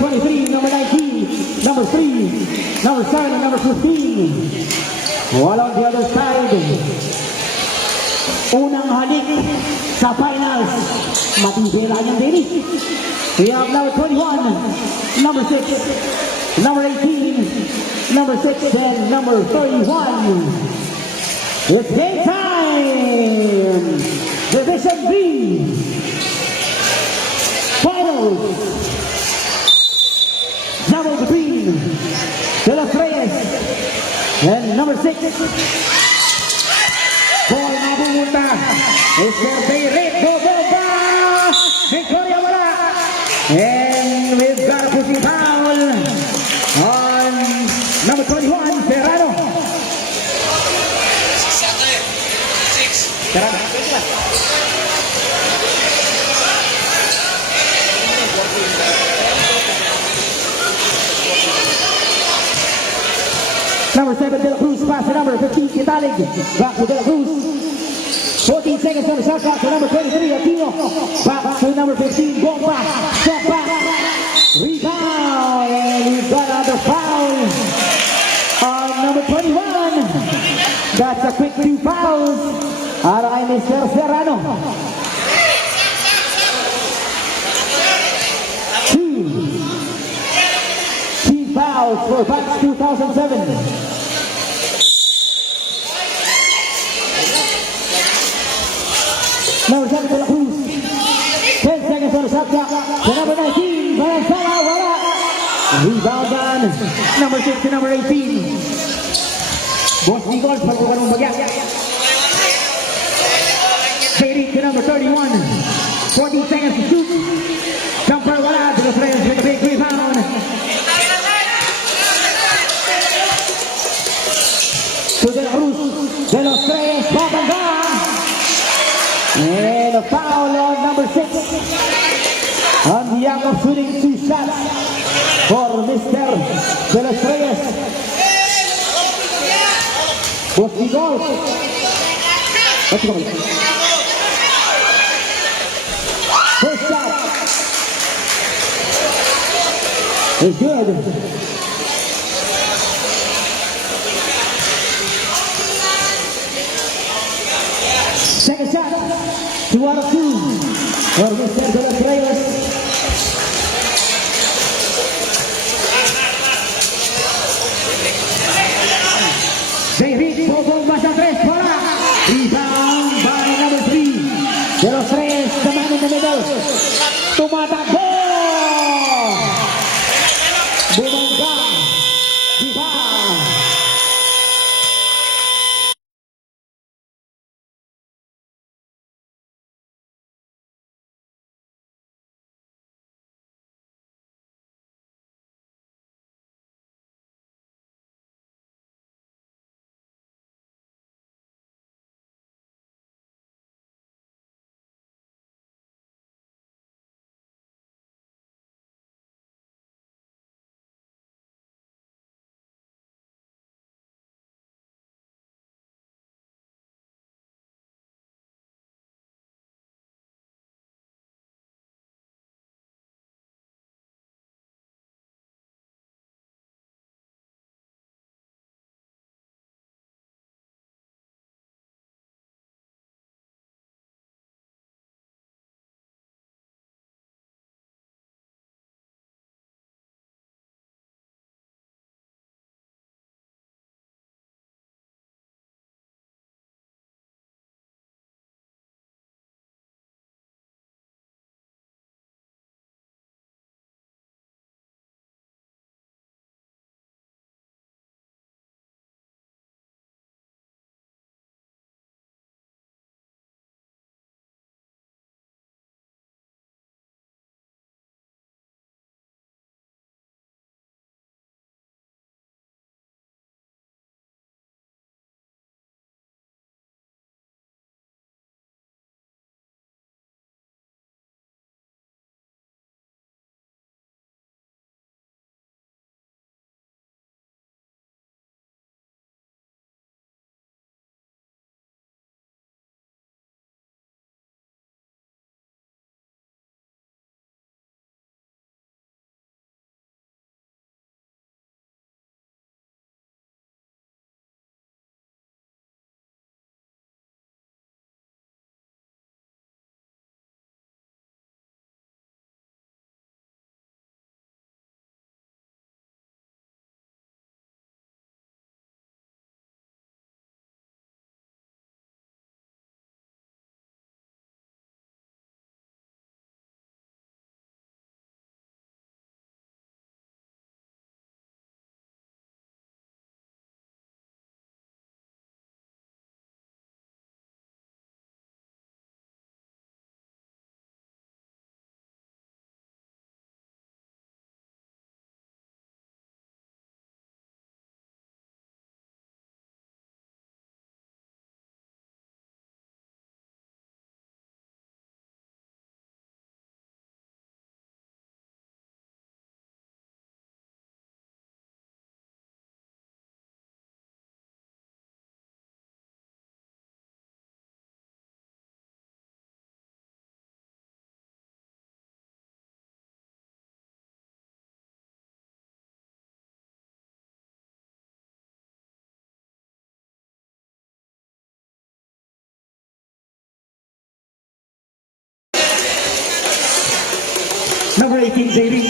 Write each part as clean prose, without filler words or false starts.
23, number 19, number 3, number 7, and number 15. While on the other side, unang halik sa finals, matibela niyang Denny. We have number 21, number 6, number 18, number 6, and number 31. It's game time! Division B Finals. Double between De Los Reyes and number 6. Ball mabumunta. Mr. Bayret Bobomba. Victoria wala. And we've got a pushing foul on number 21, Serrano. Serrano. Number 7, De La Cruz, pass to number 15, Kitalig. Back to De La Cruz. 14 seconds on the shot clock to number 23, Aquino. Back to number 15, Bomba. Step back. Rebound. And we've got another foul on number 21. That's a quick 2 fouls. Aray Mr. Serrano. 2 fouls for Bucks 2007. Number 7, De La Cruz. 10 seconds on the shot clock. To number 19, Valenzuela, wala. Rebound on number 6 to number 18. Boss Nicol, pagkukan ng bagya. Katie to number 31. 14 seconds to shoot. Jumper, wala. De Los Reyes with a big rebound. To De La Cruz. De Los Reyes, babanda. And a foul on number 6. On the act of shooting 2 shots for Mr. De Los Reyes. Boss Nicol. Let's go. First shot is good. Second shot, 2 out of 2 for Mr. De Los Reyes. They reach Bobong Basa 3, bola. Rebound by number 3. De Los Reyes, the man in the middle. Tumatakbo! Bumangga! Rebound! 18, Jerry.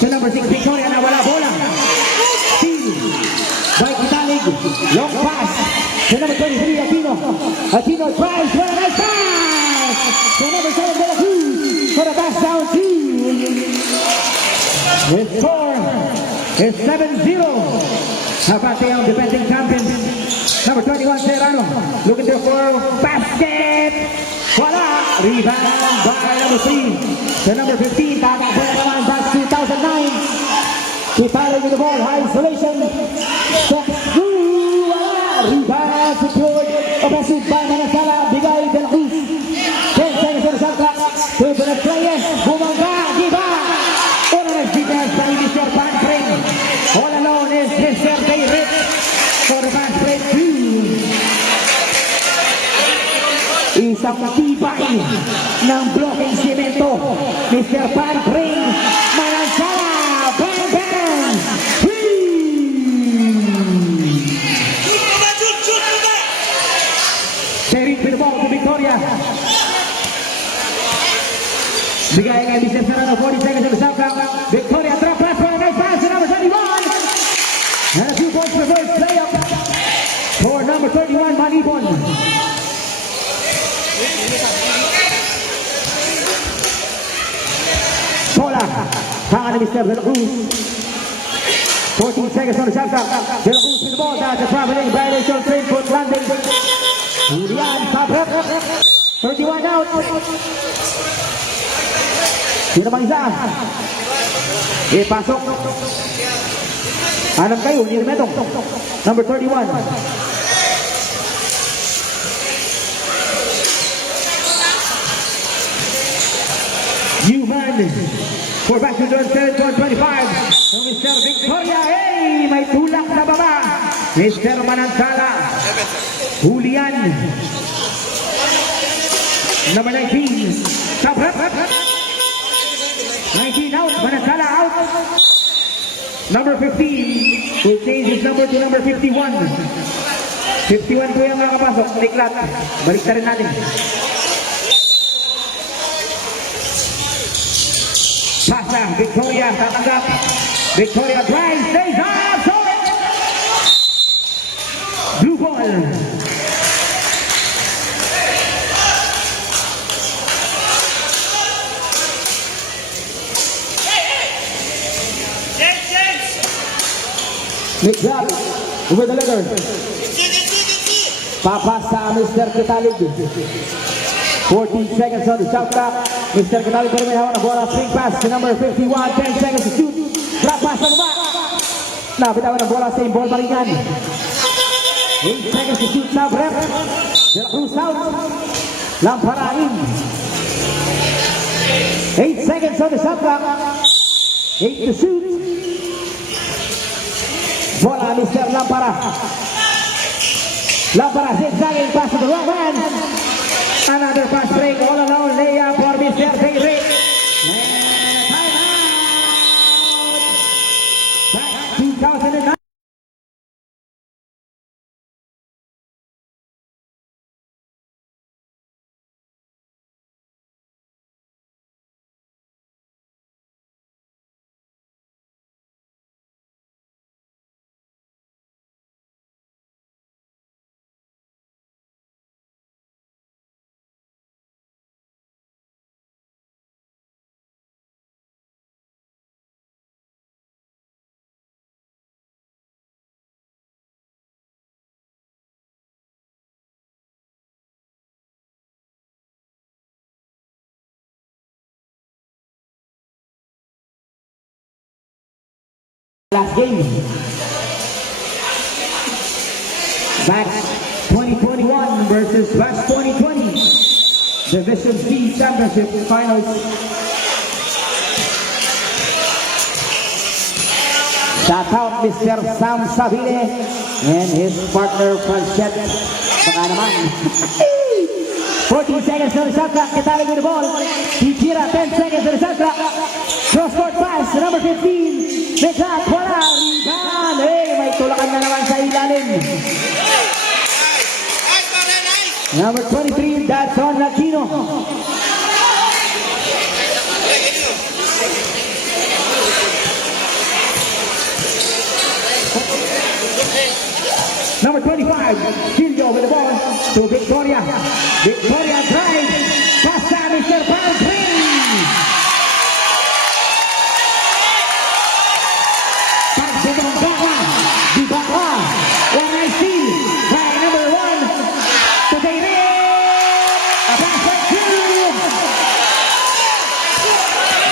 Sa number 6, Victoria, nawala bola. Steal by Kitalig. Long pass. Sa number 23, Aquino. Aquino tries for a nice pass. Sa number 7, De La Cruz for a pass down 2. His score is 7-0. Habate ang defending champion. Number 21, Serrano. Looking there for basket. Wala. Rebound by number 3. The number 15, Tatak Bulaman, that's 2009. Kipale with the ball, high isolation. Steps through. Wala. Rebound secured. Offensive by Manasala. Bigay De La Cruz. 10 seconds on the shot clock. Two minutes players. Bumangga. Giba. Organized defense by Mr. Pancring. All alone is Mr. David for the fast break 2. Isang matibay ng blocking simento. Mr. Pancring. Manansala. Bang bang. Terry with the ball to Victoria. Bigay kay Mr. Serrano, 40 seconds on the shot clock. Victoria drop pass for a nice pass to number 31. And a few points reverse play up for number 31, Malibon. Bola, tangan ni Mr. De La Cruz. 14 seconds on the shot clock. De La Cruz with the ball. That's a traveling violation. Train foot landing. Julian, top up. 31 out. Sino bang isa? Pasok. Hanap kayo, Nirmetong. Number 31. Newman. For back to the third, 25. So Mr. Victoria, hey! May tulak sa baba. Mr. Manansala. Julian. Number 19. Sabrap. 19 out. Manansala out. Number 15. Will change his number to number 51. 51 po yung nakapasok. Liklat. Balik na rin natin. Pasa, Victoria, tatanggap. Victoria drives, stays up, solid. Blue ball. Nick Zab, over the letter. Papasa, Mr. Kitalig. 14 seconds on the shot clock. Mr. Kitalig pero may hawak na bola. Swing pass to number 51. 10 seconds to shoot. Drop pass na baba. Nabitawan ng bola. Same ball balingan. 8 seconds to shoot. Now rep. De La Cruz out. Lampara in. 8 seconds on the shot clock. 8 to shoot. Bola Mr. Lampara. Lampara zigzagging pass to the wrong man. Another pass break all alone. Layup for Mr. David. Back 2009. Last game. Back 2021 versus Back 2020. Division C Championship Finals. Shout out Mr. Sam Savile and his partner Franchet. Baka naman. 14 seconds on the shot clock. Kitalig with the ball. Titira 10 seconds on the shot clock. Cross-court pass. Number 15. Mekhat, wala. Rebound. Hey, may tulakan na naman sa ilalim. Number 23. That's on Aquino. number 25. Silvio with the ball to Victoria. Victoria drive. Pasa Mr. Palprin. Pagdibang baka. Di baka. When I see by number 1 to David. A pass for 2.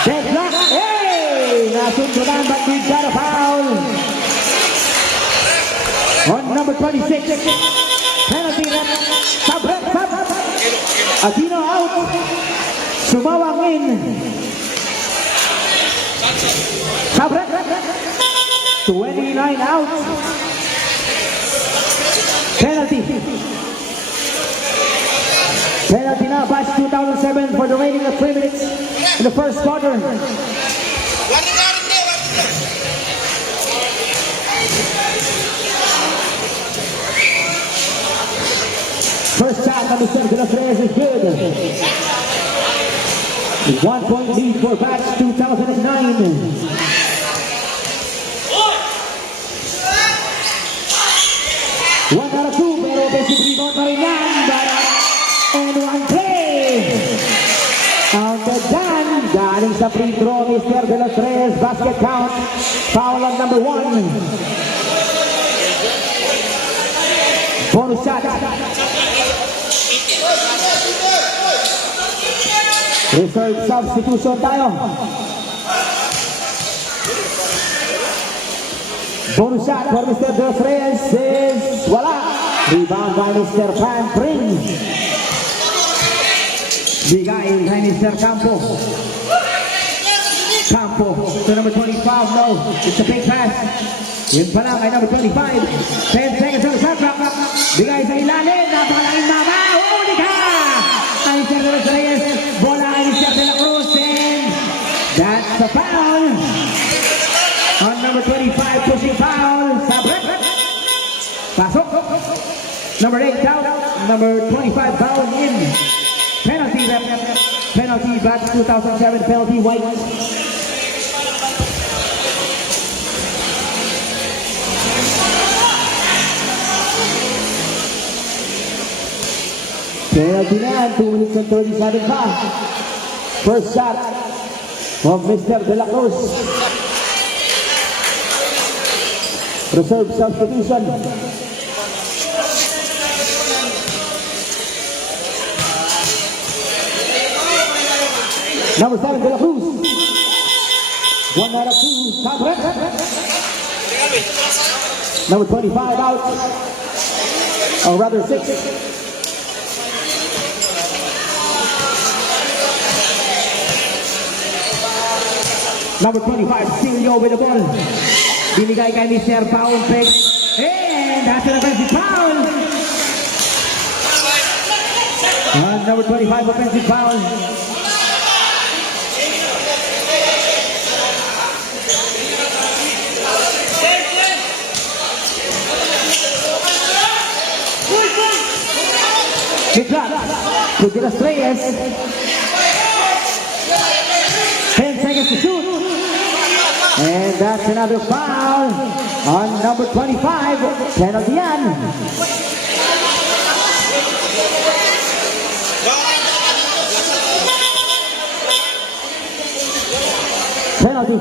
Deadlock. Hey! Nasundulan but we got a foul. On number 26, penalty rep, Sabrek, Aquino out, Sumawang in, Sabrek, 29 out, penalty now, batch 2007 for the remaining of 3 minutes in the first quarter. First shot on the Mr. De Los Reyes is good. 1 point lead for batch 2009. One out of 2, pero basic rebound pa rin yan. And one play. Counted down. Galing sa free throw, Mr. De Los Reyes. Basket count. Foul on number 1. Bonus shot. Reserve substitution tayo. Bonus shot for Mr. De Los Reyes is wala. Rebound by Mr. Palprin. Bigay kay Mr. Campo. Campo to number 25. No, it's a big pass. Yun pa lang kay number 25. 10 seconds on the shot clock. Bigay sa ilalim. Napakalaking mama. Huli ka! Ay Mr. De Los Reyes. Bola kay Mr. De La Cruz. And that's a foul. On number 25, pushing foul. Sabrek. Pasok. Number 8 out. Number 25 foul in. Penalty rep. Penalty batch 2007. Penalty white. Penalty na, 2 minutes and 37 pa. First shot of Mr. De La Cruz. Reserve substitution. Number 7, De La Cruz. 1 out of 2, Sabrek. Number 25 out. Or rather 6. Number 25, Silvio with the ball. Binigay kay Mr. Paul Peck. And that's an offensive foul. And number 25, offensive foul. Good job. To De Los Reyes. 10 seconds to shoot. And that's another foul on number 25. Penalty yan. Penalty.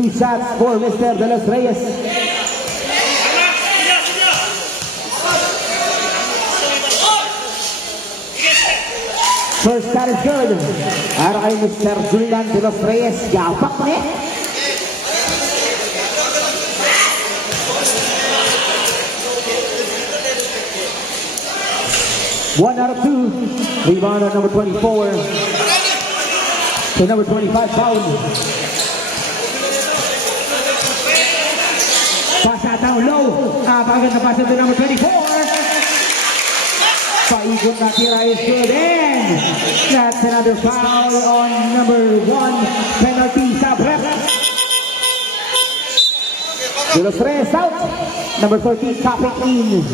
2 shots for Mr. De Los Reyes. First shot is good. Para kay Mr. Julian De Los Reyes. Yapak na eh. One out of 2. Rebound on number 24. To number 25 foul. Pass out down low. Pagod na pass to number 24. Paikot na tira is good. And that's another foul on number 1. Penalty Sabrek. De Los Reyes out. Number 13, Kapit in.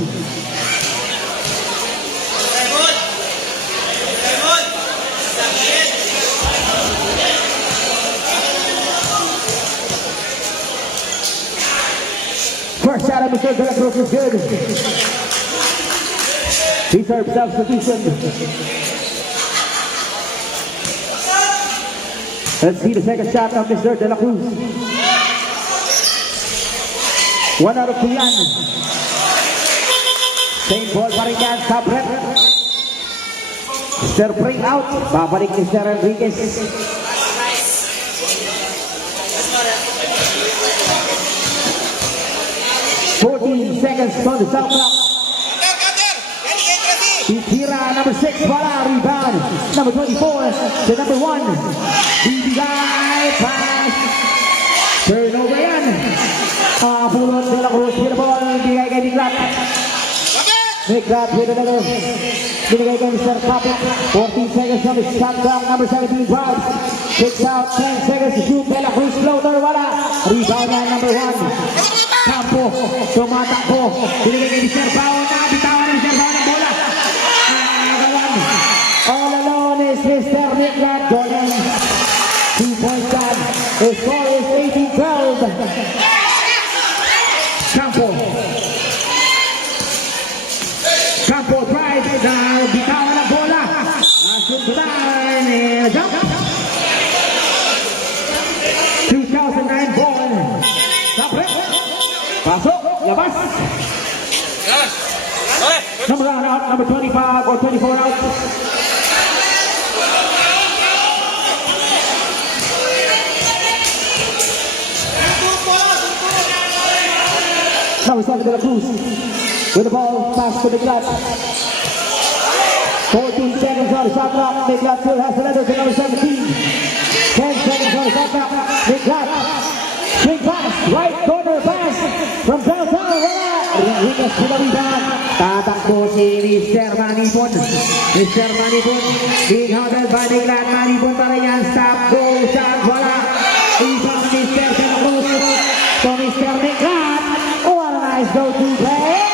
First shot of Mr. De La Cruz is good. He serves substitution. Let's see the second shot of Mr. De La Cruz. 1 out of 2 yan. Same ball pa rin yan sa prep. Mr. Bring out. Babalik Mr. Enriquez. 14 seconds on the shot clock. Itira, number 6, wala, rebound. Number 24 to number 1. Bibigay, pass. Turnover yan. Pulot De La Cruz with the ball. Bigay kay Niklat. Niklat with another. Binigay kay Mr. Kapit. 14 seconds on the shot clock. Number 17 drives. Kicks out, 10 seconds to shoot. De La Cruz floater, wala. Rebound na number 1. Campo, tumatakbo. Binigay kay Mr. Bao na. Bitawan ng Mr. Bao ng bola. All alone is Mr. Niklat Jordan. 2-point shot. The score is 18-12. Campo. Campo drive. Bitawan ng bola. Sundan. Jump. 2009 ball. Kapre. Pasok. Labas. Number out, number 25 or 24 out. Now it's De La Cruz with the ball, pass to Niklat. 14 seconds on the shot clock. Niklat still has the letter to number 17. 10 seconds on the shot clock. Niklat. Big pass, right corner pass from downtown. Enriquez to the rebound. Tatakbo si Mr. Manipon. Mr. Manipon. Big handle by Niklat. Manipon pa rin yan. Stop, go, shot, wala. Isang Mr. De La Cruz. So Mr. Niklat. What a nice go-to play.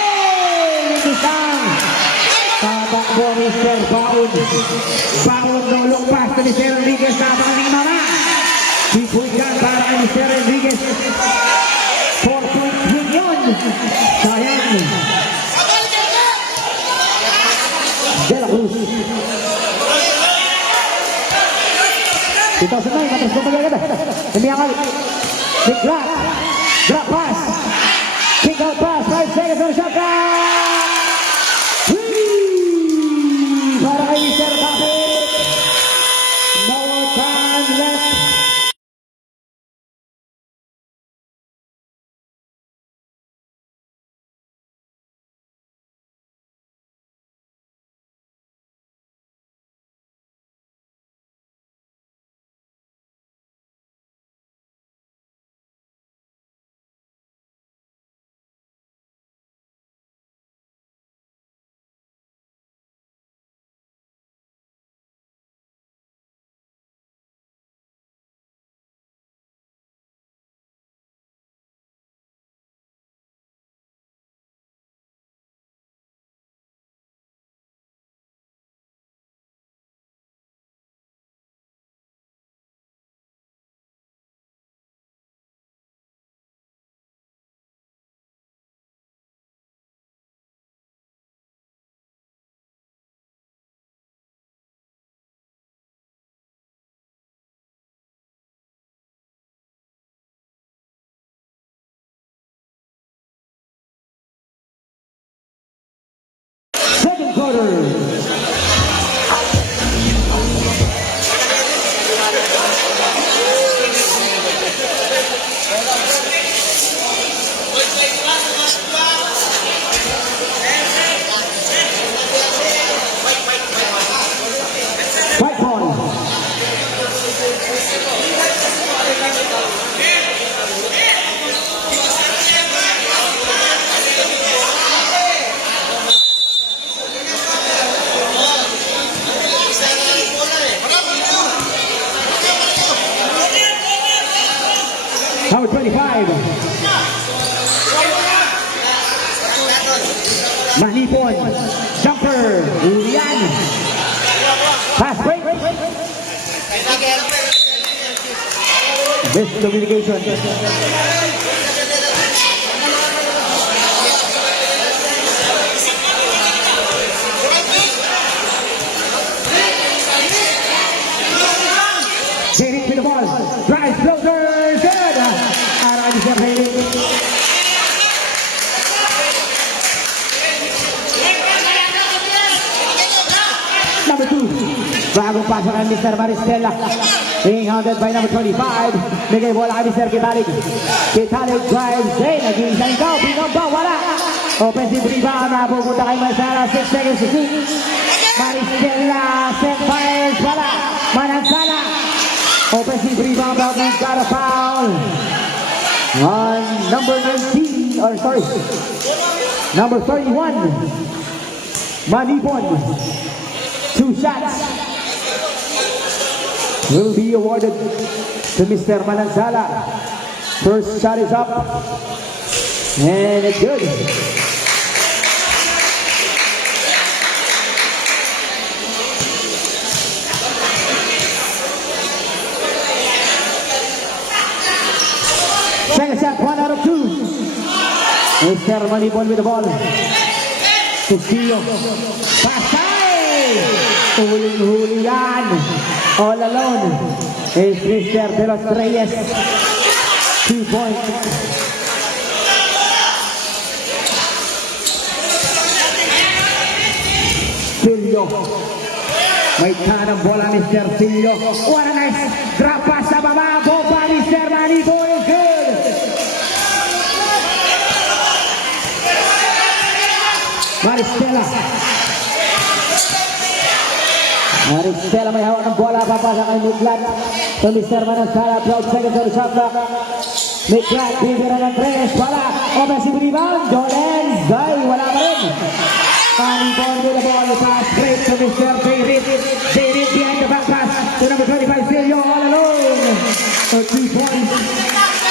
Nisang. Tatakbo Mr. Baon. Baon, no look pass to Mr. Enriquez. Tapang ni Mama. Dipuikan para kay Mr. Enriquez. 4-point win yun. Sayang. De La Cruz. 2009, matras ko magaganda. Namiyangal. Niklat. Drop pass. Kick out pass. 5 seconds on the shot clock. Para kay Mr. Kapit. No time left. Second quarter. White ball. Number 25. Manipon. Jumper. Julian. Pass break. Miscommunication. floater, good. Arang siya David. Number 2, bagong pasok ng Mr. Maristela. Being hounded by number 25. Bigay bola kay Mr. Kitalig. Kitalig drives in. Nag-iisa ikaw. Pinomba, wala. Offensive rebound. Napupunta kay Marcelo. 6 seconds to shoot. Maristela. Set fires. Wala. Manansala. Offensive rebound. But we've got a foul. On number 19. Or sorry. Number 31. Manipon. 2 shots will be awarded to Mr. Manansala. First shot is up. And it's good. Second shot, 1 out of 2. Mr. Manipon with the ball. Castillo. Huling-huli yan. All alone is Mr. De Los Reyes. 2 points. Silio. May kanang bola Mr. Silio. What a nice drop pass sa baba. Bomba Mr. Manibo is good. Maristela. Maristela may hawak ng bola, papasa kay Miklat. So Mr. Manansala, 12 seconds on the shot clock. Miklat, bibira ng 3, wala. Offensive rebound, Jolens, ay wala pa rin. Manipon with the ball, pass straight to Mr. David. David behind the back pass to number 25, Silio, all alone. For 2 points.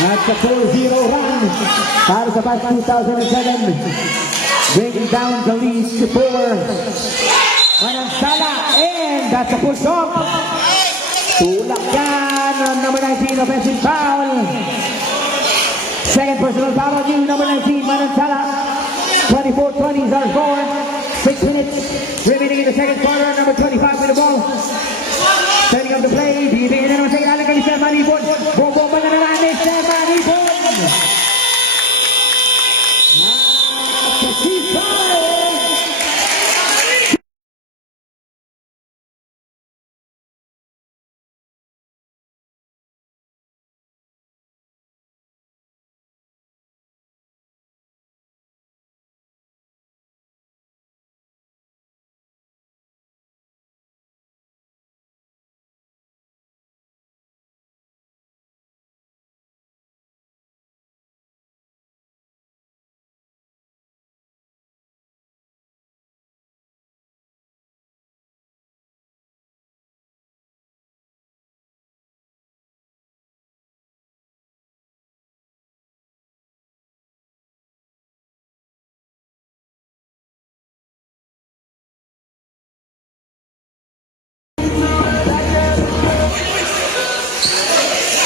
At the 4-0 run. Para sa pass 2007. Bringing down the lead to 4. Manansala, and that's a push-up. Tulak yan on number 19, offensive foul. Second personal foul on you, number 19, Manansala. 24-20 is our score. 6 minutes remaining in the second quarter. Number 25 with the ball. Setting up the play. Bibigyan na naman sa ilalim kay Mr. Manipon. Bomba na naman Mr. Manipon.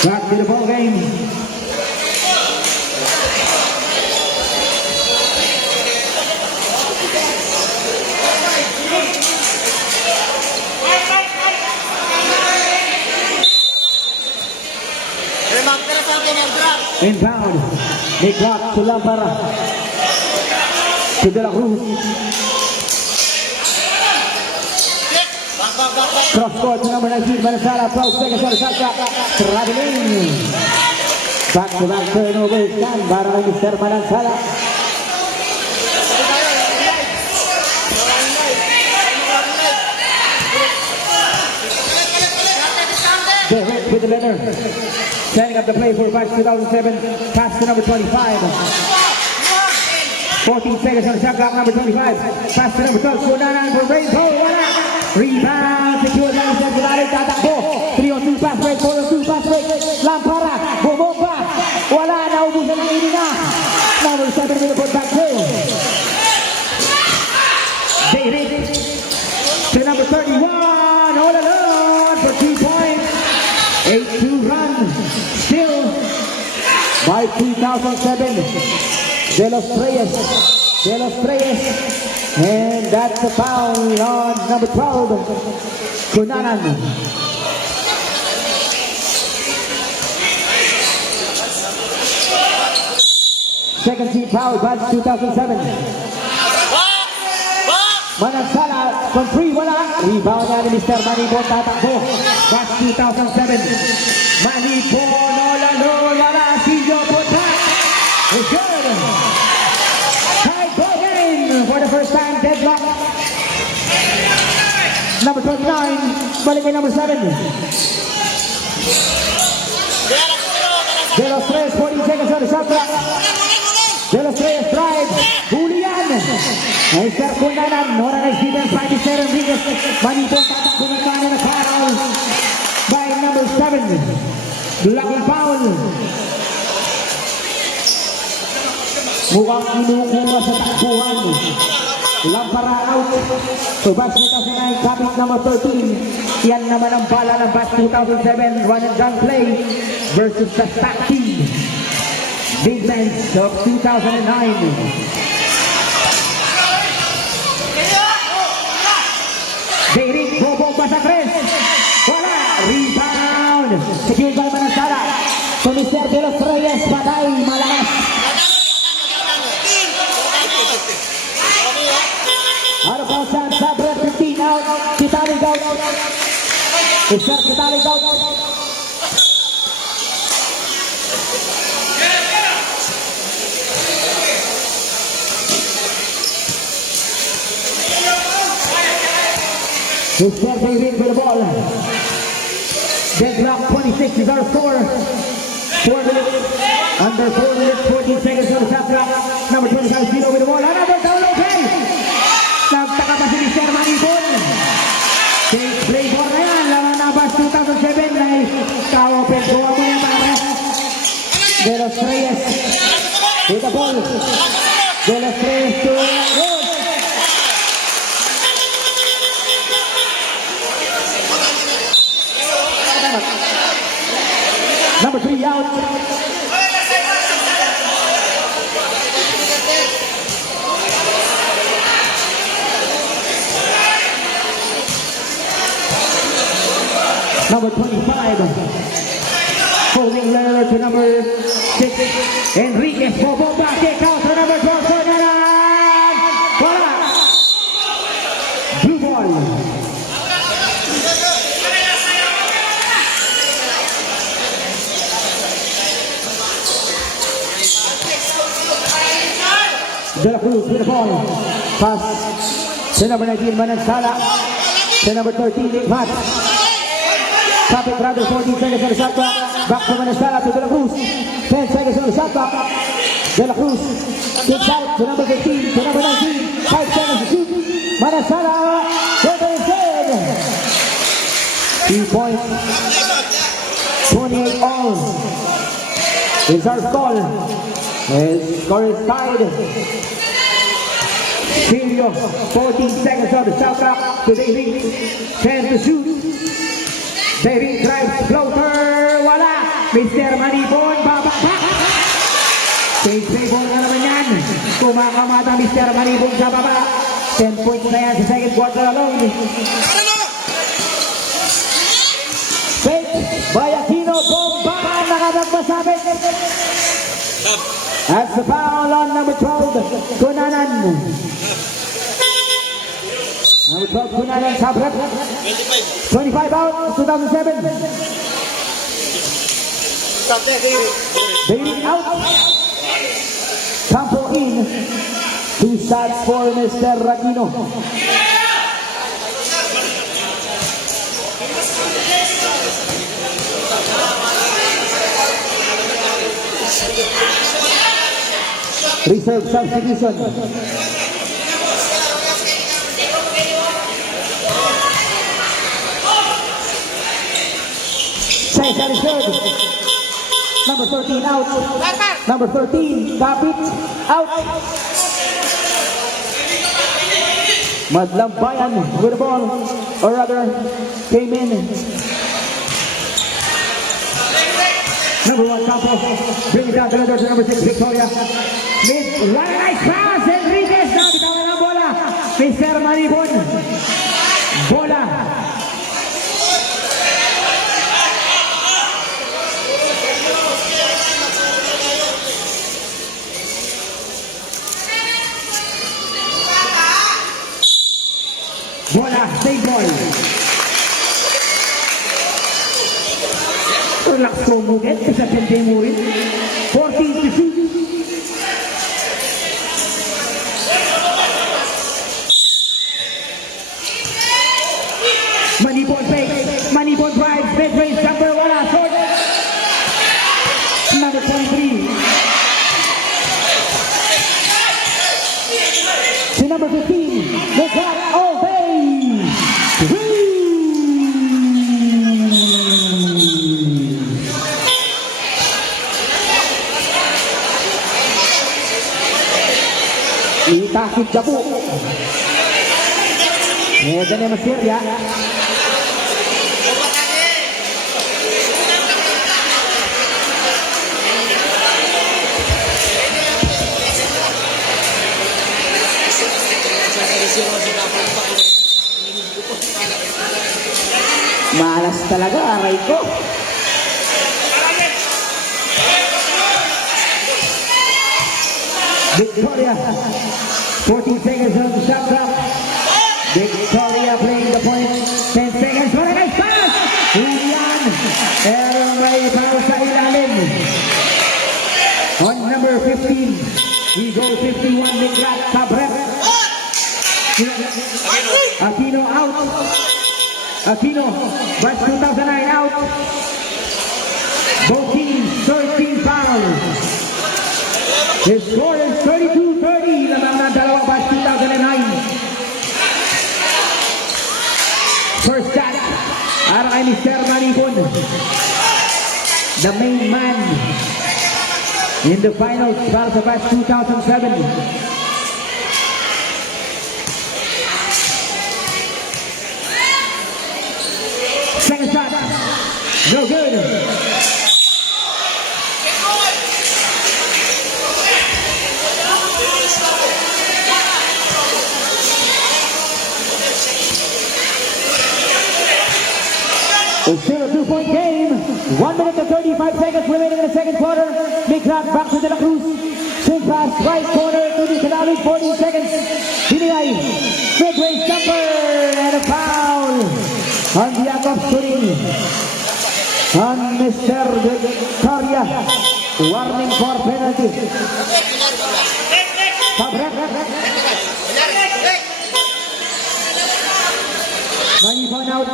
Back to the ball game. Inbound. Big block to Lampara. To De La Cruz. Cross court to number 19, Manansala. 12 seconds on the shot clock. Traveling. Back-to-back turnovers yan para kay Mr. Manansala. Derek with the letter. Setting up the play for match 2007. Pass to number 25. 14 seconds on the shot clock, number 25. Pass to number 12. Kunanan for Rainbow. Wala. Rebound. Secured lang sa Gulalit. Tatakbo. 3-on-2 pass break. 4-on-2 pass break. Lampara. Bumomba. Wala. Naubusan ang inina. Number 7 with the put back through. David. To number 31. All alone for 2 points. 8-2 run. Still by 2007. De Los Reyes. De Los Reyes. And that's a foul on number 12. Kunanan. foul, batch 2007. Manansala from 3, wala. Rebound na ni Mr. Manipon, tatakbo. Batch 2007. Manipon, wala. Silvio Punta. It's good. Tie ball game for the first time, deadlock. Number 29, balik kay number 7. De los Tres, 40 seconds on the shot clock. De los Tres drive, Julian. Mr. Kunanan, Nora nice defense by Mr. Enriquez. Manipon tatakbo ng kanan na foul by number 7. Blocking foul. Mukhang inuunga sa takbuhan. Lampara out. So batch 2009, topic number 13. Yan naman ang bala ng batch 2007. Run and gun play versus the stack team. Big men of 2009. Derek Bobo Basacres. Wala. Rebound. Secured by Manansala. So Mr. De Los Reyes, patay, malakas. Out of bounds and Sabre 15 out. Kitali out. Mr. Kitali out. Mr. David with the ball. Deadlock 26 is our score. 4 minutes. Under 4 minutes, 14 seconds on the shot clock. Number 25, Zero with the ball. Another down, okay. Nagtaka pa si Mr. Manipon. Play ball na yan. Laman na ba 2007 na ka-open. Gawa mo yan mga mga. De Los Reyes with the ball. De Los Reyes to goal. Number 3 out. Number 25. Holding letter to number 6. Enriquez Bobomba. Kick out to number 12. Ferdinand. Wala. Blue ball. De La Cruz with the ball. Pass to number 19, Manansala. To number 13, Matt. Topic rather 14 seconds on the shot clock. Back to Manansala to De La Cruz. 10 seconds on the shot clock. De La Cruz kicks out to number 15, to number 19. 5 seconds to shoot. Manansala. Over is good. 3 points. 28 all. Is our score. His score is tied. Silvio, 14 seconds on the shot clock to David. 10 to shoot. David drives floater. Wala. Mr. Manipon, bababa. Play ball na naman yan. Kumakamata Mr. Manipon sa baba. 10 points na yan sa second quarter alone. Fake by Aquino, bomba. Nakapagpasabit. That's the foul on number 12, Kunanan. Number 12, Kunanan, Sabre. 25 out, 2007. David out. Campo in. 2 shots for Mr. Aquino. Reserve substitution. Cesar reserve. Number 13 out. Number 13, Kapit out. Madlambayan with the ball, or rather, came in. Number 1, Campos. Bring it down to number 6, Victoria. Mid, what a nice pass. Enriquez na bitawan ang bola. Mr. Manipon. Bola. Bola, save ball. Relax ko mugit sa sente mo rin. 14-2. Manipon fake, Manipon drive, mid-range jumper, wala, short. Another point three. To number 15, the shot, all day. Itakip jabu. Ito na Mesir ya. Malas talaga, aray ko. Victoria, 14 seconds on the shot clock. Victoria playing the point, 10 seconds. What a nice pass! Julian, may foul sa ilalim. On number 15, he goes 51, Nicolás Cabrera. Aquino out. Aquino, West 2009 out. Both teams, 13 fouls. His score is 32-30. Lamang na dalawang West 2009. First shot, para kay Mr. Manipon. The main man in the finals para sa West 2007. Second shot, no good. It's still a 2-point game. 1 minute and 35 seconds remaining in the second quarter. Mikrat back to De La Cruz. Swing pass right corner to the Canali. 14 seconds. Binigay. Mid-range jumper and a foul on the act of shooting on Mr. Victoria. Warning for penalty. Manipon out.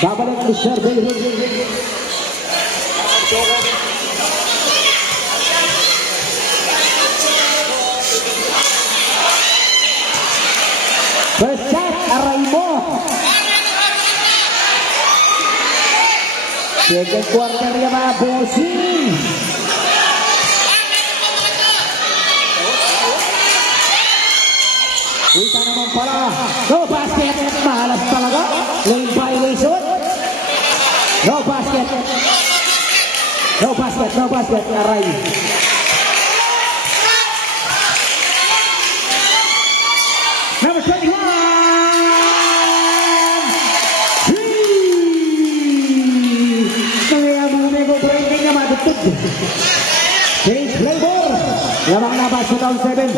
Babalik Mr. Beirut. First shot, aray mo. Second quarter niya mga bossing. Kita naman pala. No basket. Mahalas talaga. Lane violation. No basket. No basket. No basket. Aray. Number 21. Breaking naman tutug. James Labor. Lamang nabas 2007.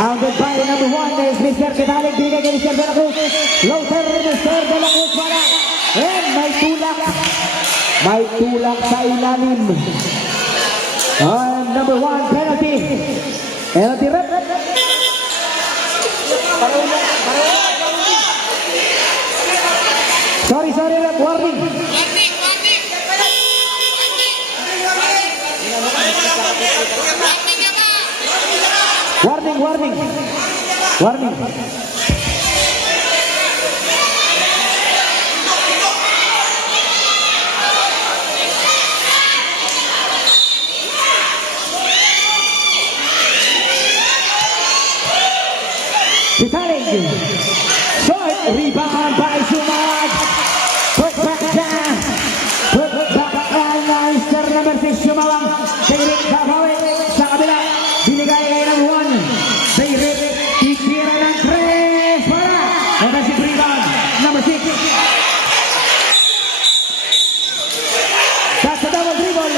Hounded by number 1 is Mr. Kitalig. Binigay kay Mr. De La Cruz. Floater Mr. De La Cruz para. And may tulak. May tulak sa ilalim. Number 1 penalty. Penalty rep. Sorry rep. Warning. Warning. Kitalig. Short rebound by Sumag. Put back down. Put back down. Mr. number 6 Sumawang. Tingrik Babawi sa kabila. Binigay kay number 1. Tingrik. Titira ng 3. Para. Offensive rebound. Number 6. That's a double dribble.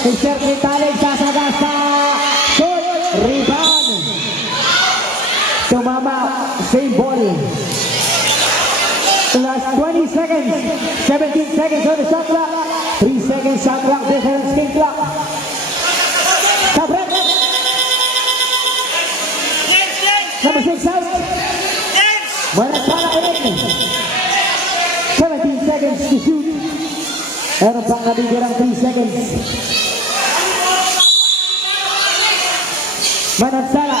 Mr. Quintales sasagasa. Short. Rebound. Tumama. Same ball. Last 20 seconds. 17 seconds on the shot clock. 3 seconds shot clock. Difference game clock. Kapret. Number 6 out. Managpala ulit. 17 seconds to shoot. Meron pang nabigirang 3 seconds. Manansala.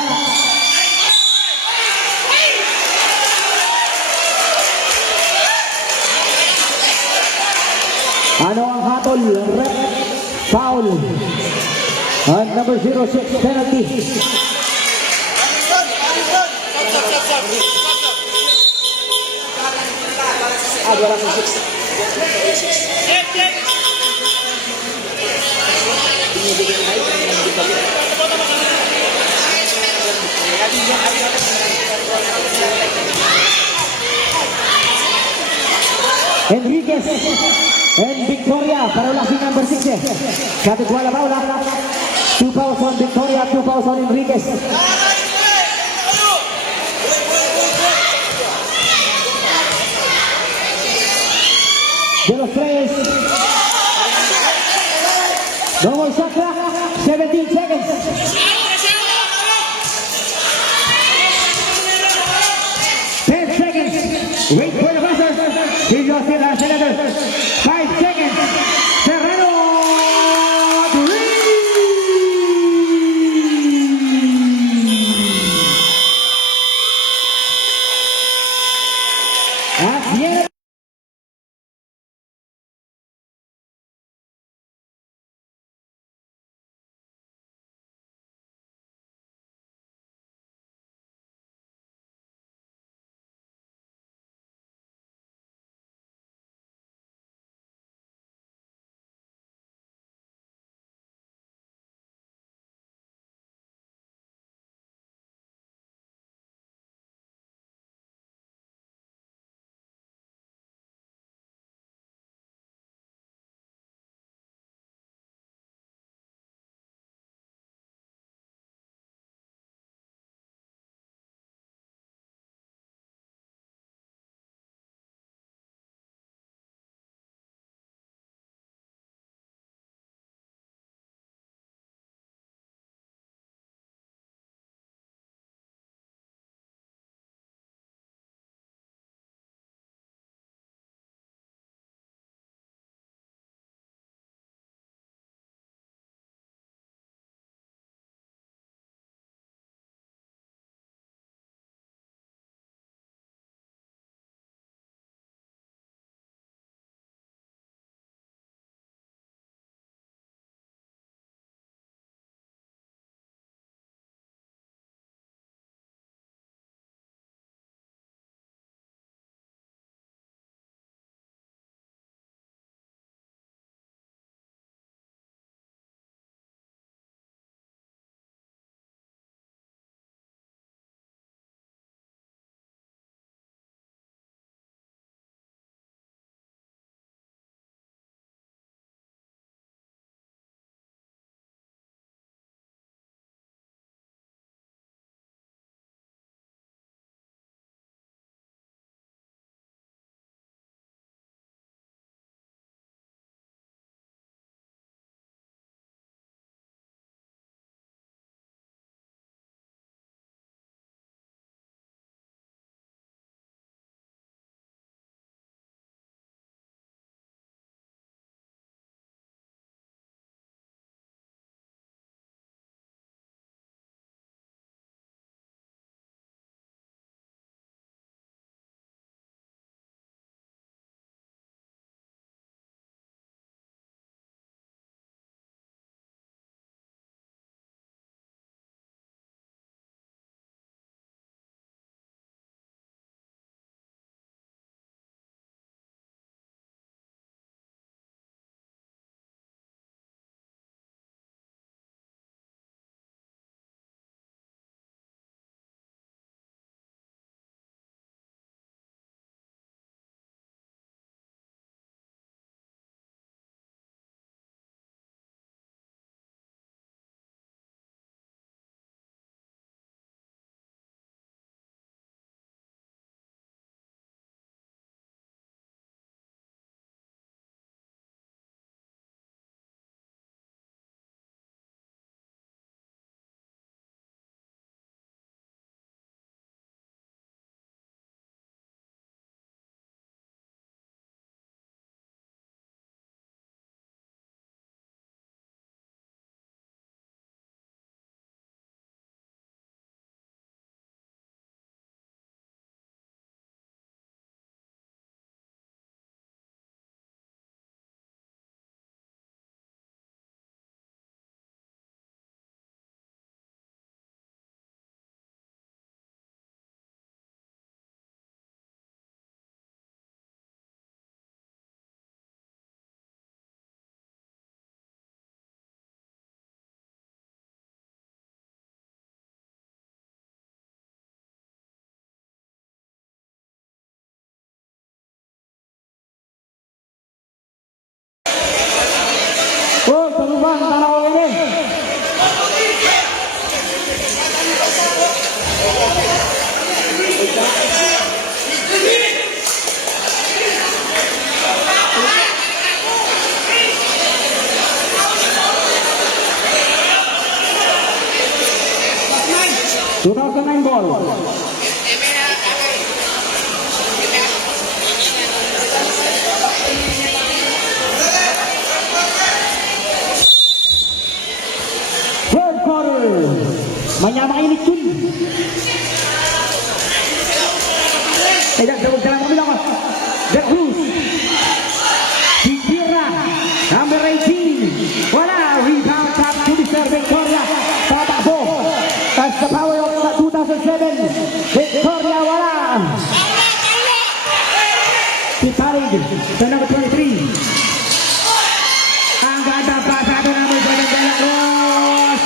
Ano ang hatol? Rep. Foul. And number 06, penalty. Wala sa 6. Enriquez and Victoria para wala si number 6 eh. Sabi ko wala ba wala. 2,000 Victoria, 2,000 Enriquez. De los tres. No more shot clock. 17 seconds. 10 seconds. Wait for the buzzer. He just hit us another 5 seconds. Serrano. At the end. 2009 ball. Third quarter. Manya-mainit yun. Ayan, sabog ka lang kami lang. The Cruz. Tira. Number 18. Wala. Rebound top to Mr. Victoria. Tatakbo. That's the power of 2007. Victoria, wala. Piparig. Sa number 23. Ang ganda pa sa ito number 7. De La Cruz.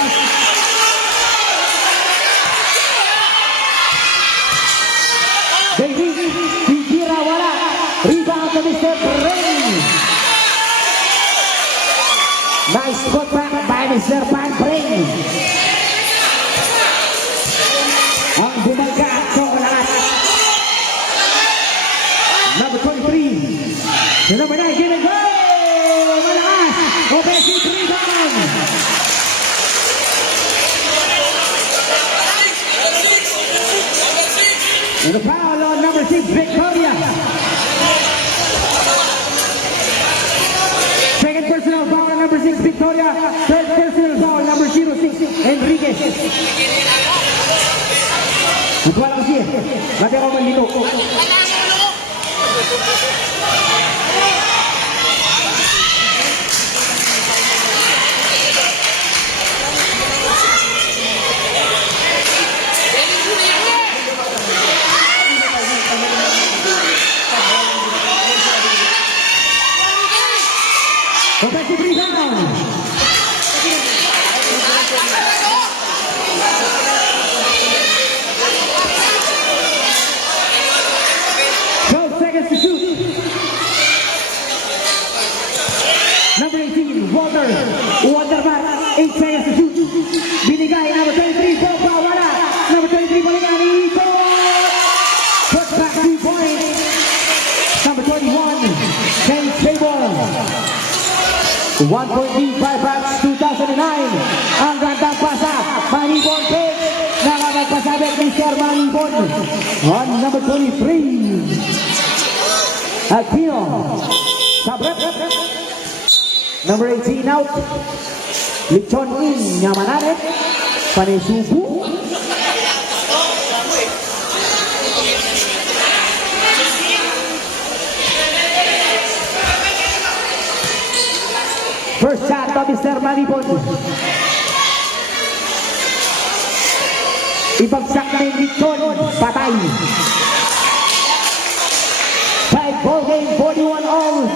David. Tira, wala. Rebound to Mr. Brain. Nice put back by Mr. Pan Brain. Ang bumalga at lahat. Number 23. The number 9, give it go! Malakas! Offensive rebound! And the foul on number 6, Victoria. Second personal foul on number 6, Victoria. Third personal foul on number 06, Enriquez. At walang siya. Mati ako malito. Offensive rebound. To shoot. Number 18, Walter. Wonderman, 8 seconds to shoot. Binigay, number 23, Boba, wala. Number 23, Balikan, ito. Put back 3 points. Number 21, James Cable. 1 point lead by Bats 2009. Ang gandang pasa, Manibon Page. Nakapagpasabit ni Sir Manibon. On number 23. Aquino, Sabrep, number 18 out, Lichon in, Nyamanaret, Panesubu, first shot of Mr. Manipon, ibagsak na yung Lichon, patay. 5 ball game, 41 all.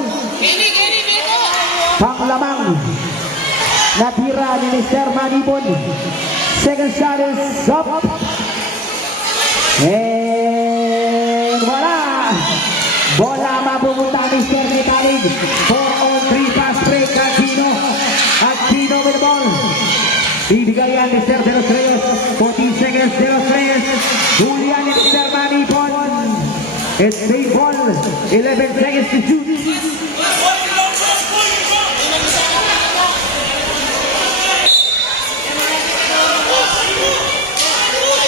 Panglamang natira ni Mr. Manipon. Second shot is up. And wala. Bola mapupunta ni Mr. Metalig. 4-on-3 pass break. Aquino with the ball. Bibigayan ni Mr. De Los Reyes. 14 seconds, De Los Reyes. Julian ni Mr. Manipon. It's the ball, 11 seconds to shoot.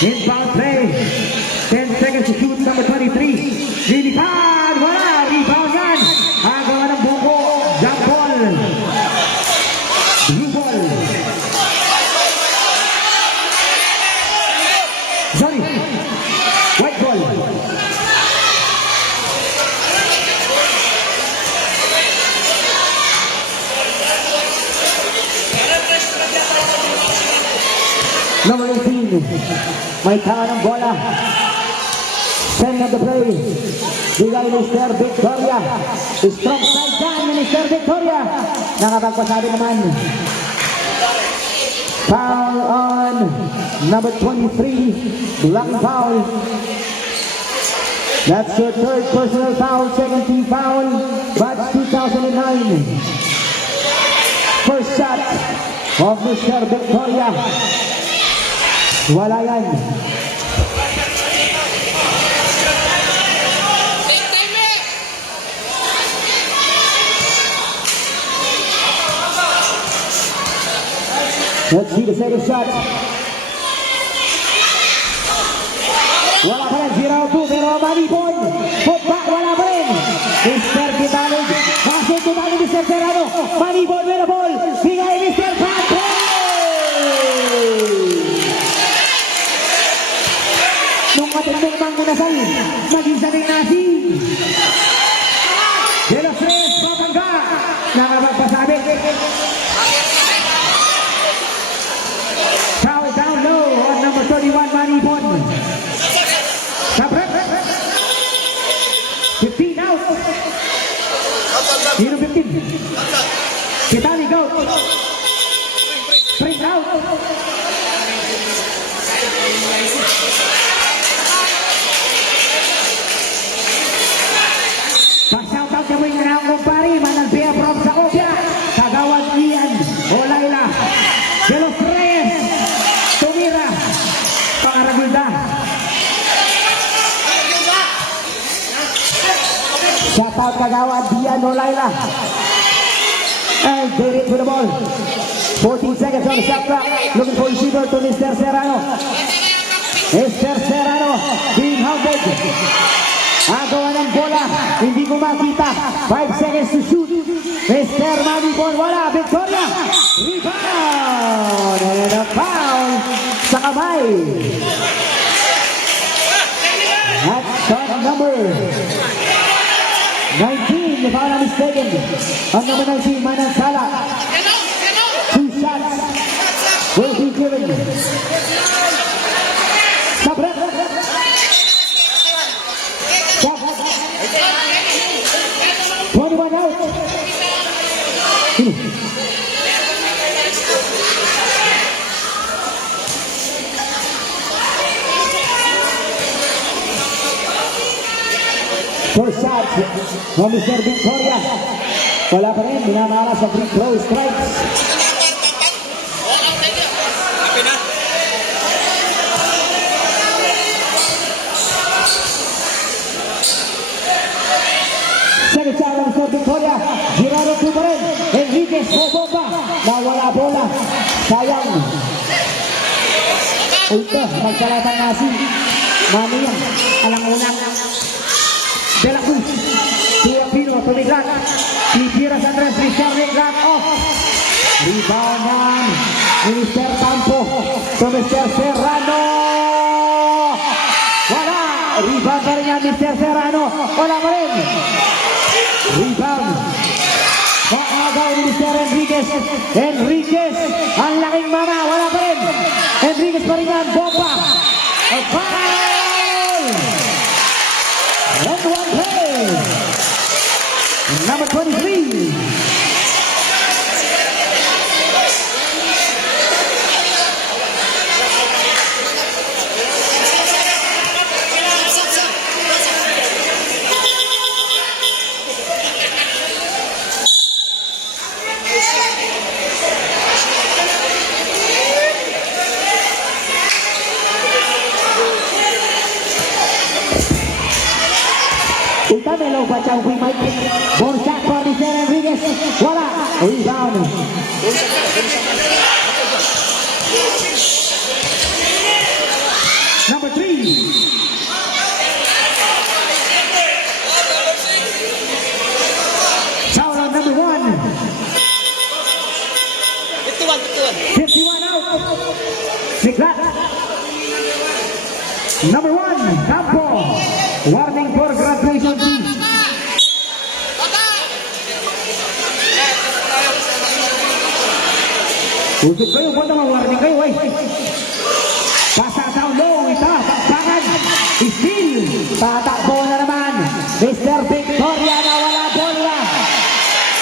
Inbound play, 10 seconds to shoot, number 23. Lilipad, wala, rebound yan. Agawa ng buko, jump ball. Blue ball. Sorry, white ball. Number 18, may tawa ng bola. Send of the play. Bigay ni Mr. Victoria. Strong side down ni Mr. Victoria. Nakapagpasabi naman. Foul on number 23. Black foul. That's your third personal foul. Second team foul. Batch 2009. First shot of Mr. Victoria. Wala yan. Let's see the second shot. Wala pa rin, 0-2, pero Manipon. Putback, wala pa rin. Mr. Kitalig. Makasunto tayo ni Mr. Serrano. Manipon, may na ball. Bigay Mr. Pato. Nung matindong mangmunasal, naging saning nasi. De los Reyes, Papangga. Nakapagpasabi. Foul down low on number 31, Manipon. Sabret. 15 out. 0-15. Kitali go. Spring out. Pag-shout out kami nga ng kumpari, Manalpea from Sacopia, Kagawad Ian, Olayla, De los Reyes, Tumira, Pangaragulda. Shout out Kagawad Ian, Olayla. And Derek with the ball. 14 seconds on the shot clock. Looking for receiver to Mr. Serrano. Mr. Serrano being hounded. Agawa ng bola, hindi ko makita. 5 seconds to shoot. Mr. Manipon, wala. Victoria. Rebound. And a foul sa kamay. At shot number 19, if I'm not mistaken. On number 19, Manansala. 2 shots will be given. Sabret. 21 out. First shot from Mr. Victoria. Wala pa rin, binamala sa free throw strikes. Second shot from Mr. Victoria. Girado po pa rin. Enriquez, Bobomba. Nawala bola. Sayang. Ito, magkalatan nasi. Maniyang, alang-ulang. De la Cruz, Tia Pino, tumiglat. Pipiras Andres, Mr. Riglat off. Rebound naman ni Mr. Campo to Mr. Serrano. Wala. Rebound pa rin yan, Mr. Serrano. Wala pa rin. Rebound. Paagaw ni Mr. Enriquez. Enriquez, ang laking mama. Wala pa rin. Enriquez pa rin yan. Bomba. A foul. And one play. Number 23. Ultamelo baca Ubi Mike. Borsak for Mr. Enriquez. Wala. Rebound. Number 3. Foul on number 1. 51 out. Siglat. Number 1. Campo. Warning for graduation fee. Usap kayo, buat naman warning kayo, eh. Pasa down low, ita, bakbakan. Steal. Tatakbo na naman. Mr. Victoria na wala bola.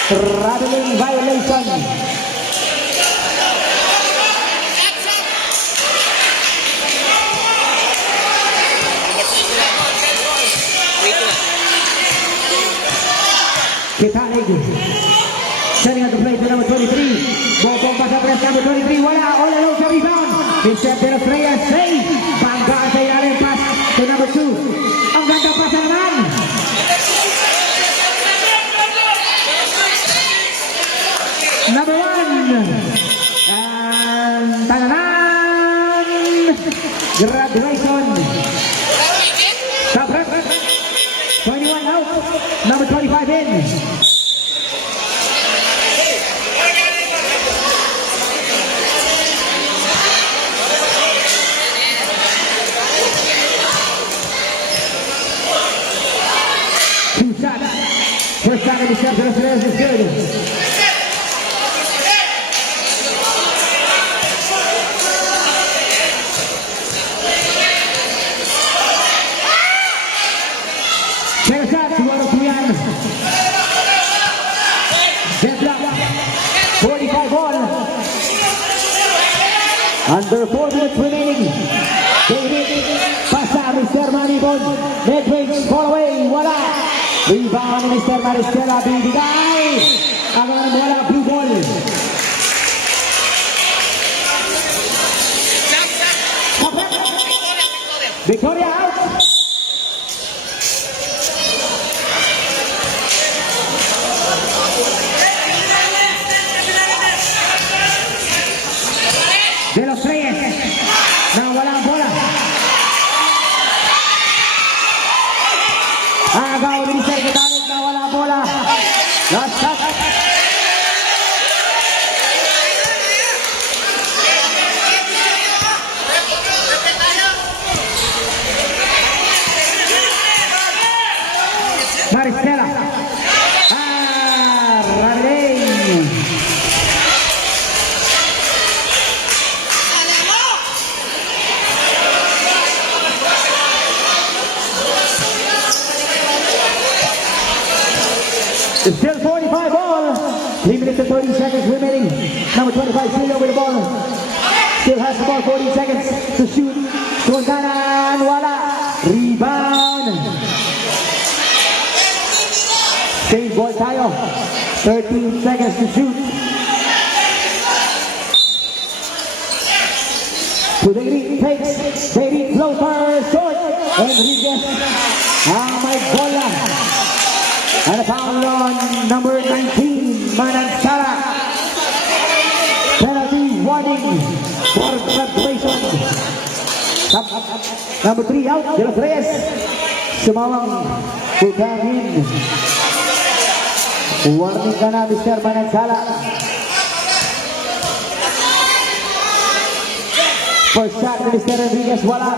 Traveling violation. Kitalig. Setting out the play to number 23. Bobong pa sa press number 23. Wala. All alone sa rebound. Mr. De los Reyes. Save. Bangga sa ilalim. Pass to number 2. Ang ganda pa sa naman. Number 1. And tananan. Graduation. Under 4 minutes remaining. David pasa Mr. Manibon. Mid-range ball away. Wala. Rebound ni Mr. Maristela. Bibigay. Ang wala. Blue ball. Victoria out. De los Reyes na walang bola. Agaw ni Mr. Kitanig na walang bola. Last shot. Maristela. Ramirez. It's still 45 ball. 3 minutes and 30 seconds remaining. Number 25 still with the ball. Still has the ball. 40 seconds to shoot. Tuanganan wala. Rebound. Save ball tayo. 13 seconds to shoot. To David takes. David floater short. Enriquez. May bola. And a foul on number 19, Manansala. Penalty warning for celebration. Number 3 out, De Los Reyes. Sumawang Pugangin. Warning ka na, Mr. Manansala. First shot ni Mr. Enriquez, wala.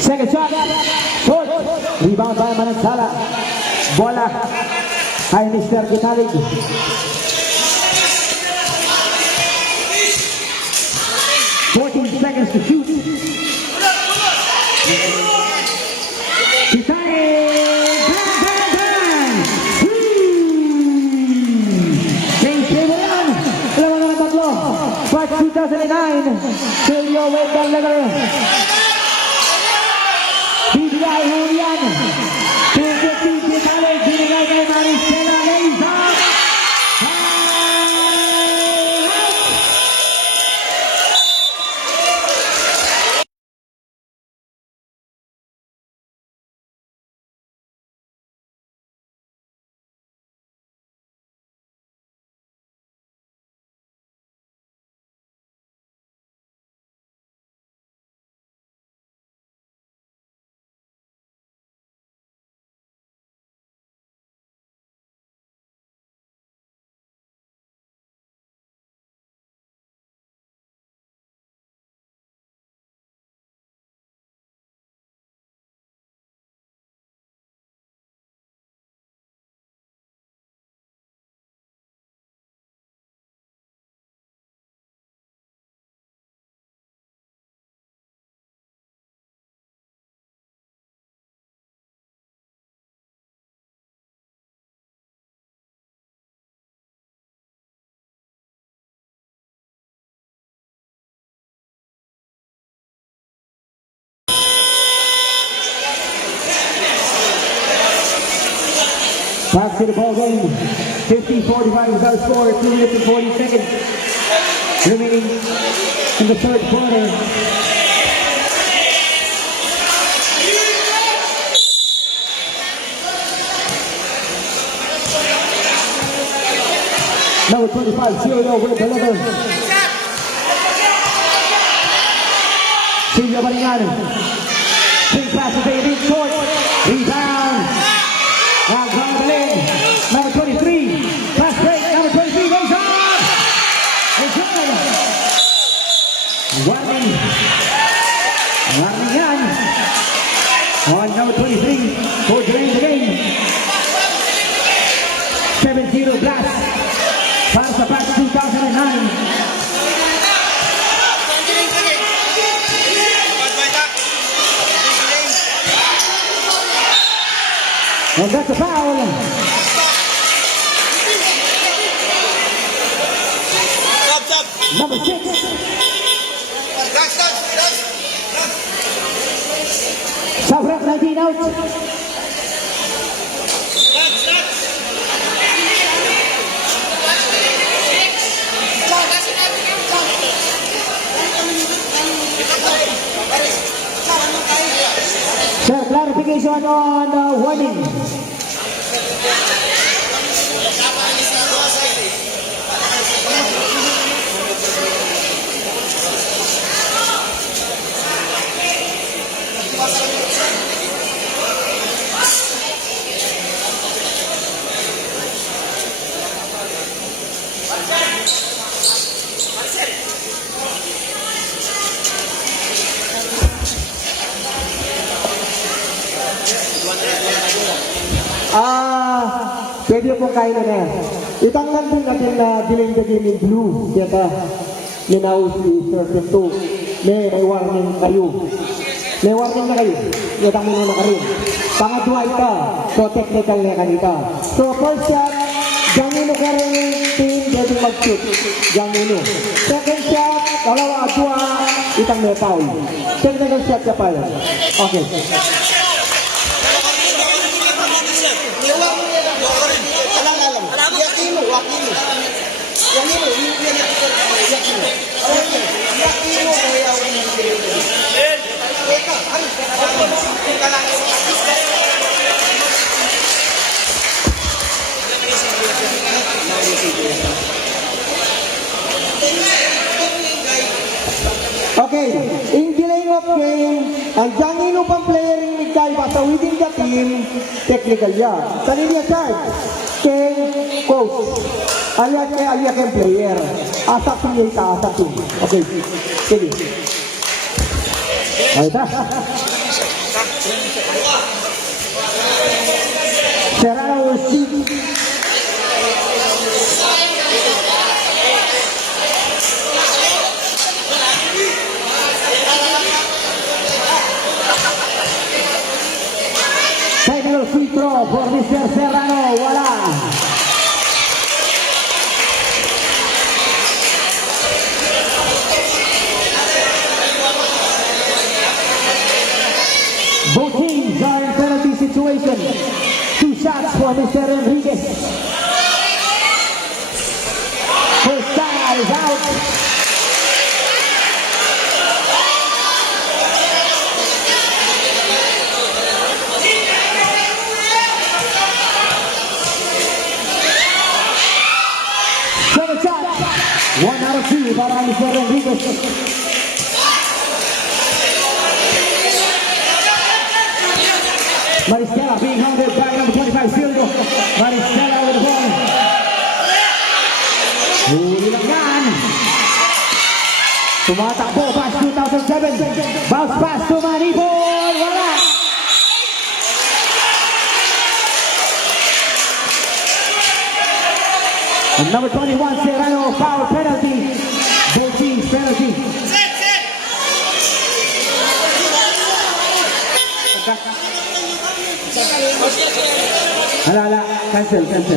Second shot, short, rebound by Manansala. Bola kay Mr. Kitalig. Seconds to shoot. Kitalig, bang! James Cameron, 2-3. March 2009, Julio Wendell. Bibigay Julian. 250 Kitalig. Binigay kay Maristela. Lays up. Back to the ball game. 50-45 is our score. 2 minutes and 40 seconds remaining in the third quarter. Number 25, Silvio will deliver. Silvio Baringan. Big pass to David short. Rebound. Number 23, pass break, number 23 goes on! It's good! Warning yan on number 23 for during the game. 7-0 blast para sa batch 2009. And that's a foul. Number 6. South 19 out. Sir, clarification on warning. Pwede po kayo na yan. Itanggal din natin na delaying the game in blue. Kaya linaw si Circle 2. May warning kayo. May warning na kayo. Itanggal mo na kayo. Pangatwa ito. So technical na kanita. So first shot, Janino ka rin team pwede mag-shoot. Janino. Second shot, dalawa at dua, itang may foul. Technical shot ka pa yun. Okay. Okay, in delaying of game, ang Janino pang player yung Migay basta within the team, technical yan. Sa linya charge, kay coach. Aliya kay player. Asak niya ita, asak niya. Okay, sige. Ayta. Serrano si final free throw for Mr. Serrano, wala. Both teams are in penalty situation. 2 shots for Mr. Enriquez. First shot is out. Second shot. 1 out of 2 para Mr. Enriquez. Maristella being hounded by number 25 field goal. Maristella with the ball. Huli lang yan. Tumatakbo past 2007. Bounce pass to Manipol. Wala. And number 21 Serrano foul penalty. Both teams penalty. Hala, cancel. First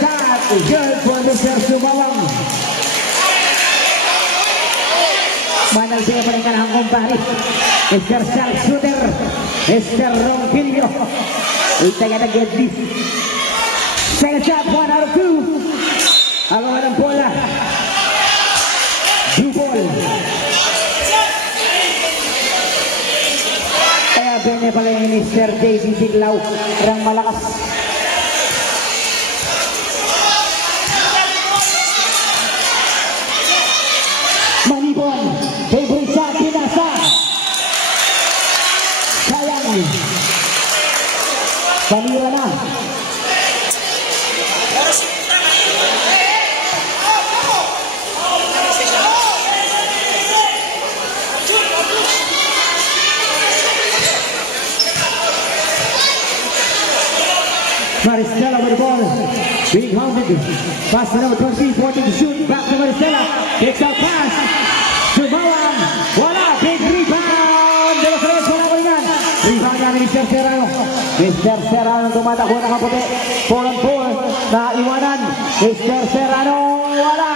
shot is good for Mr. Sumawang. Manal siya pa rin ka ng kumpari. Mr. Sharpshooter, Mr. Ronquillo. Ita ka na-get this. Second shot, 1 out of 2. Agawa ng bola. Blue ball. Kaya bene pala yung Mr. Daisy Siglaw. Parang malakas. Manipon. Favorite shot, pinasa. Sayang. Panira na. Maristela with the ball. Being hounded. Pass to number 20, 14 to shoot. Back to Maristela. Takes out pass. To Mawang. Wala. Big rebound. De Los Reyes. Wala ko yan. Rebound namin ni Mr. Serrano. Mr. Serrano tumatakbo ng kaputi. 4-on-4. Naiwanan. Mr. Serrano. Wala.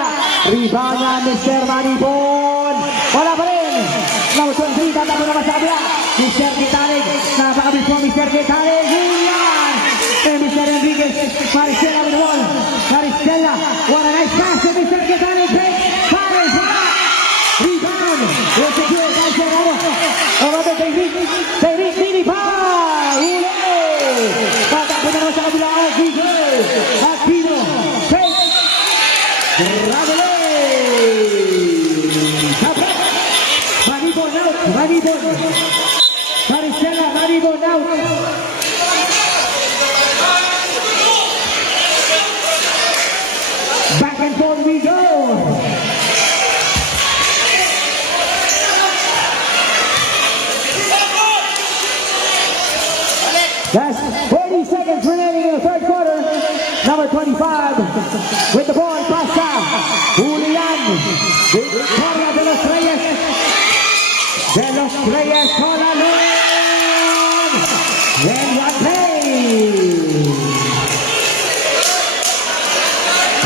Rebound na Mr. Manipon. Wala pa rin. Number 23. Tatakbo naman sa kabila. Mr. Quitalig. Napakabis mo Mr. Quitalig. Julian. And Mr. Enriquez. Maristela with the ball. Maristela. What a nice pass to Mr. Quitalig. Great. Pares. Wala. Rebound. Will secure by Serrano. Orado David. David Minipay. Huli. Tatakbo naman sa kabila. Vigo. Aquino. Great. Grabe. Manibon out. Manibon. Maristela. Manibon out. Back and forth we go. That's 40 seconds remaining in the third quarter. Number 25 with the ball. Pasa. Julian. Victoria de los Reyes. De los Reyes. Colalun. And what play?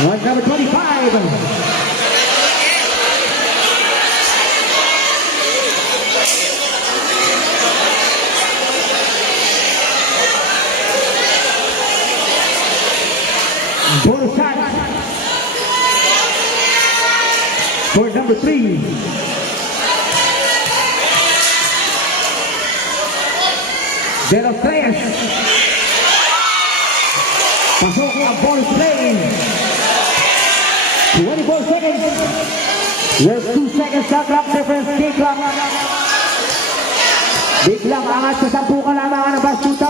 One number 25. Borusat for number 3. De Los Reyes. Pasok ang ball play. 24 seconds. There's 2 seconds sa clock difference. Big clock. Biglang angat sa 10 ka lamang ang baskuta.